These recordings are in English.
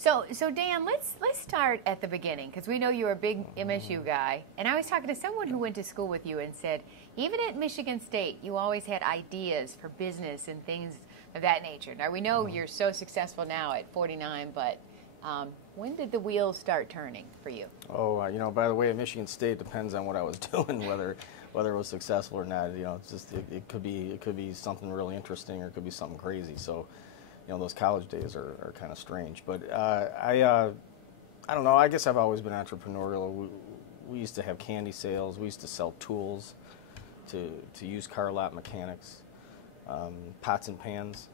So Dan, let's start at the beginning, because we know you're a big MSU guy. And I was talking to someone who went to school with you and said, even at Michigan State, you always had ideas for business and things of that nature. Now, we know you're so successful now at 49, but when did the wheels start turning for you? Oh, you know, by the way, at Michigan State, depends on what I was doing, whether it was successful or not. You know, it's just it could be something really interesting, or it could be something crazy. So, you know, those college days are kind of strange. But I don't know. I guess I've always been entrepreneurial. We used to have candy sales. We used to sell tools to used car lot mechanics, pots and pans.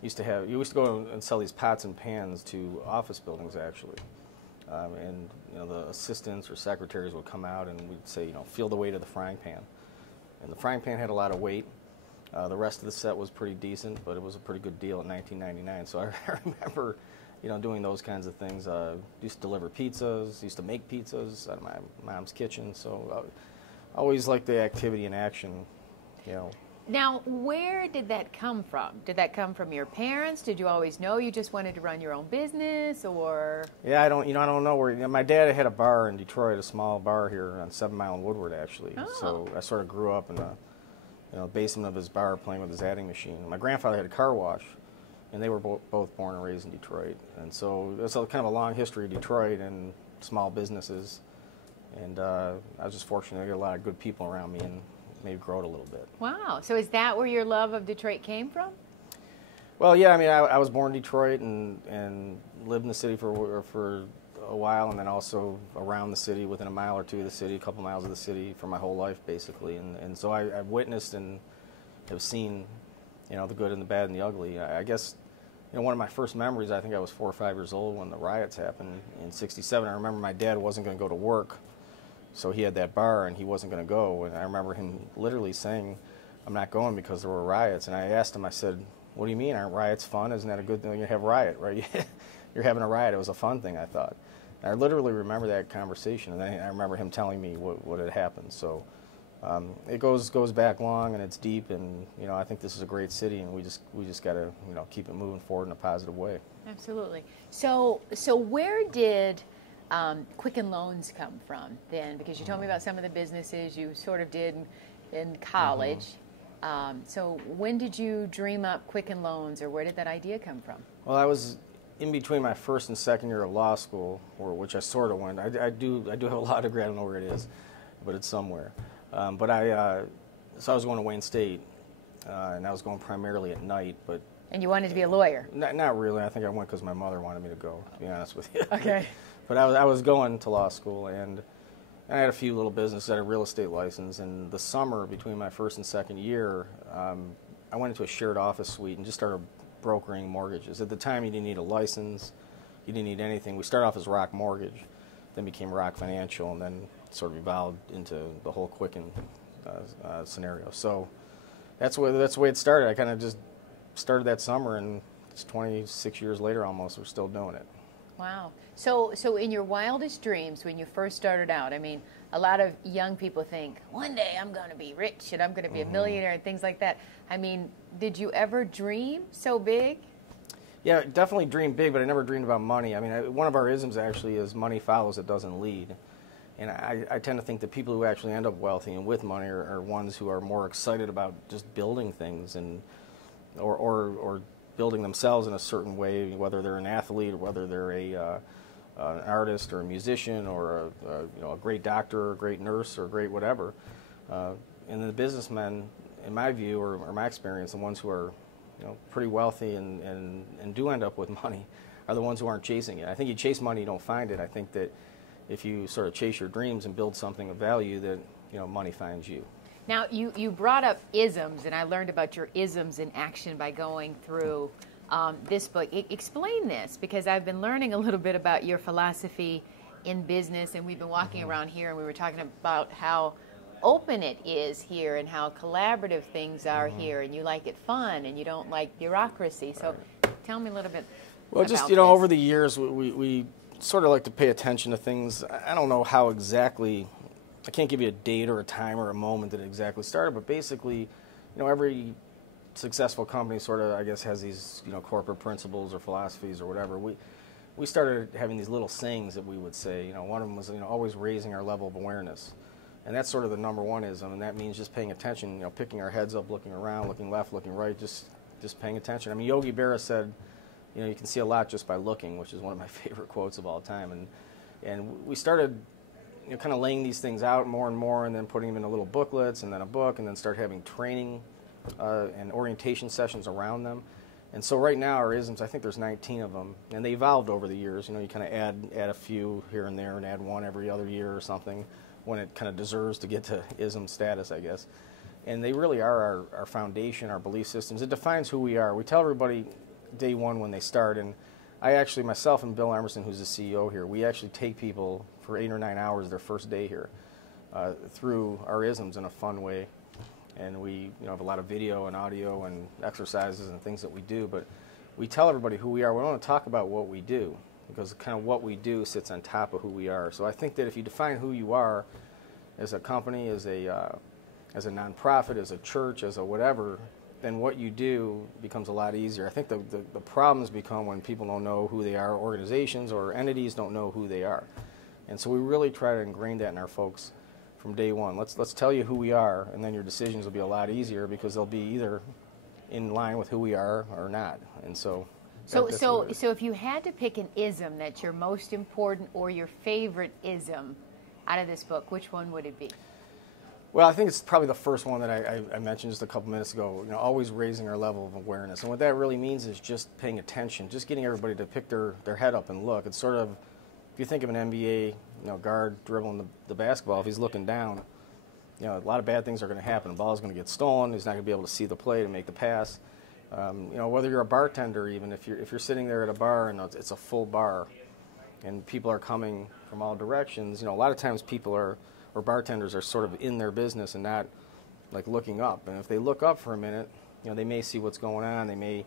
You used to go and sell these pots and pans to office buildings, actually. And you know, the assistants or secretaries would come out and we'd say, you know, feel the weight of the frying pan. And the frying pan had a lot of weight. The rest of the set was pretty decent, but it was a pretty good deal at $19.99. So I remember, you know, doing those kinds of things. Used to deliver pizzas, used to make pizzas out of my mom's kitchen. So I always liked the activity and action, you know. Now, where did that come from? Did that come from your parents? Did you always know you just wanted to run your own business, or? Yeah, I don't know where. You know, my dad had a bar in Detroit, a small bar here on 7 Mile and Woodward, actually. Oh. So I sort of grew up in the basement of his bar playing with his adding machine. My grandfather had a car wash, and they were both born and raised in Detroit. And so there's kind of a long history of Detroit and small businesses. And I was just fortunate to get a lot of good people around me and maybe grow it a little bit. Wow. So is that where your love of Detroit came from? Well, yeah. I mean, I was born in Detroit and lived in the city for a while, and then also around the city, within a mile or two of the city, a couple miles of the city, for my whole life, basically. And so I've witnessed and have seen, you know, the good and the bad and the ugly. I guess, you know, one of my first memories, I think I was 4 or 5 years old when the riots happened in '67. I remember my dad wasn't going to go to work, so he had that bar and he wasn't going to go. And I remember him literally saying, "I'm not going because there were riots." And I asked him, I said, "What do you mean? Aren't riots fun? Isn't that a good thing to have a riot, right? You're having a riot." It was a fun thing, I thought. I literally remember that conversation, and I remember him telling me what had happened. So it goes back long, and it's deep, and you know, I think this is a great city, and we just got to, you know, keep it moving forward in a positive way. Absolutely. So where did Quicken Loans come from then? Because you told me about some of the businesses you sort of did in college. So when did you dream up Quicken Loans, or where did that idea come from? Well, I was in between my first and second year of law school, which I sort of went. I do have a law degree. I don't know where it is, but it's somewhere. So I was going to Wayne State, and I was going primarily at night. But and you wanted to be a lawyer? Not really. I think I went because my mother wanted me to go, to be honest with you. Okay. But I was going to law school, and I had a few little businesses. I had a real estate license, and the summer between my first and second year, I went into a shared office suite and just started brokering mortgages. At the time, you didn't need a license. You didn't need anything. We started off as Rock Mortgage, then became Rock Financial, and then sort of evolved into the whole Quicken scenario. So that's the way it started. I kind of just started that summer, and it's 26 years later almost, we're still doing it. Wow. So in your wildest dreams, when you first started out, I mean, a lot of young people think, one day I'm going to be rich and I'm going to be a millionaire and things like that. I mean, did you ever dream so big? Yeah, definitely dreamed big, but I never dreamed about money. I mean, one of our isms actually is money follows, it doesn't lead. And I tend to think that people who actually end up wealthy and with money are ones who are more excited about just building things or building themselves in a certain way, whether they're an athlete or whether they're an artist or a musician or a great doctor or a great nurse or a great whatever. And the businessmen, in my view or my experience, the ones who are pretty wealthy and do end up with money are the ones who aren't chasing it. I think you chase money, you don't find it. I think that if you sort of chase your dreams and build something of value, that money finds you. Now, you brought up isms, and I learned about your isms in action by going through this book. Explain this, because I've been learning a little bit about your philosophy in business, and we've been walking around here, and we were talking about how open it is here and how collaborative things are here, and you like it fun, and you don't like bureaucracy. So tell me a little bit about this. Over the years, we sort of like to pay attention to things. I don't know how exactly, I can't give you a date or a time or a moment that it exactly started, but basically, every successful company sort of, I guess, has these, corporate principles or philosophies or whatever. We we started having these little sayings that we would say. You know, one of them was, you know, always raising our level of awareness. And that's sort of the number one ism, and that means just paying attention, you know, picking our heads up, looking around, looking left, looking right, just paying attention. I mean, Yogi Berra said, you know, you can see a lot just by looking, which is one of my favorite quotes of all time. And we started, you know, kind of laying these things out more and more, and then putting them into little booklets, and then a book, and then start having training and orientation sessions around them. And so right now our isms, I think there's 19 of them, and they evolved over the years. You know, you kind of add a few here and there, and add one every other year or something, when it kind of deserves to get to ism status, I guess. And they really are our foundation, our belief systems. It defines who we are. We tell everybody day one when they start, and I actually, myself and Bill Emerson, who's the CEO here, we actually take people for 8 or 9 hours their first day here through our isms in a fun way. And we, you know, have a lot of video and audio and exercises and things that we do, but we tell everybody who we are. We don't want to talk about what we do, because kind of what we do sits on top of who we are. So I think that if you define who you are as a company, as a nonprofit, as a church, as a whatever, then what you do becomes a lot easier. I think the problems become when people don't know who they are, organizations or entities don't know who they are. And so we really try to ingrain that in our folks from day one. Let's tell you who we are, and then your decisions will be a lot easier, because they'll be either in line with who we are or not. And so So if you had to pick an ism that's your most important or your favorite ism out of this book, which one would it be? Well, I think it's probably the first one that I mentioned just a couple minutes ago, you know, always raising our level of awareness. And what that really means is just paying attention, just getting everybody to pick their head up and look. It's sort of, if you think of an NBA, you know, guard dribbling the basketball, if he's looking down, you know, a lot of bad things are going to happen. The ball is going to get stolen. He's not going to be able to see the play to make the pass. You know, whether you're a bartender, even if you're sitting there at a bar and it's a full bar, and people are coming from all directions, you know, a lot of times people or bartenders are sort of in their business and not like looking up. And if they look up for a minute, you know, they may see what's going on. They may,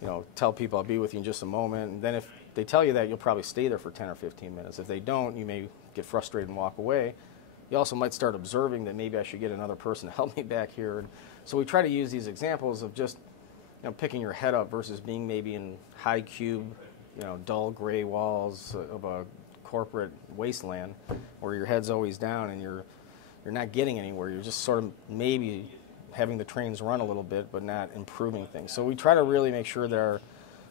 you know, tell people, I'll be with you in just a moment. And then if they tell you that, you'll probably stay there for 10 or 15 minutes. If they don't, you may get frustrated and walk away. You also might start observing that maybe I should get another person to help me back here. And so we try to use these examples of just, you know, picking your head up versus being maybe in high cube, you know, dull gray walls of a corporate wasteland where your head's always down and you're not getting anywhere. You're just sort of maybe having the trains run a little bit but not improving things. So we try to really make sure that our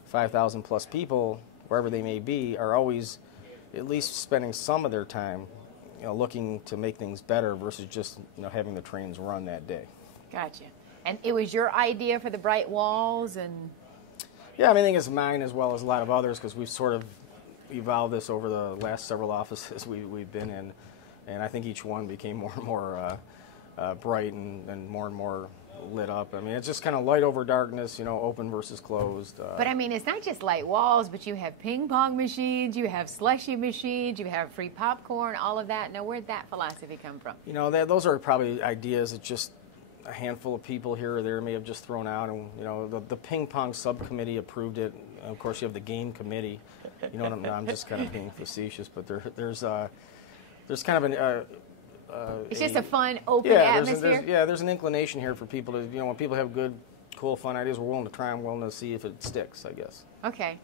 5,000 plus people, wherever they may be, are always at least spending some of their time, you know, looking to make things better versus just, you know, having the trains run that day. Gotcha. And it was your idea for the bright walls? And yeah, I mean, I think it's mine as well as a lot of others, because we've sort of evolved this over the last several offices we've been in, and I think each one became more and more bright and more lit up. I mean, it's just kind of light over darkness, you know, open versus closed. But I mean, it's not just light walls, but you have ping pong machines, you have slushy machines, you have free popcorn, all of that. Now, where'd that philosophy come from? You know, those are probably ideas that just a handful of people here or there may have just thrown out, and you know, the ping pong subcommittee approved it. And of course, you have the game committee. You know what I'm just kind of being facetious, but there's kind of an it's just a fun, open atmosphere. There's an inclination here for people to, you know, when people have good, cool, fun ideas, we're willing to try them, willing to see if it sticks, I guess. Okay.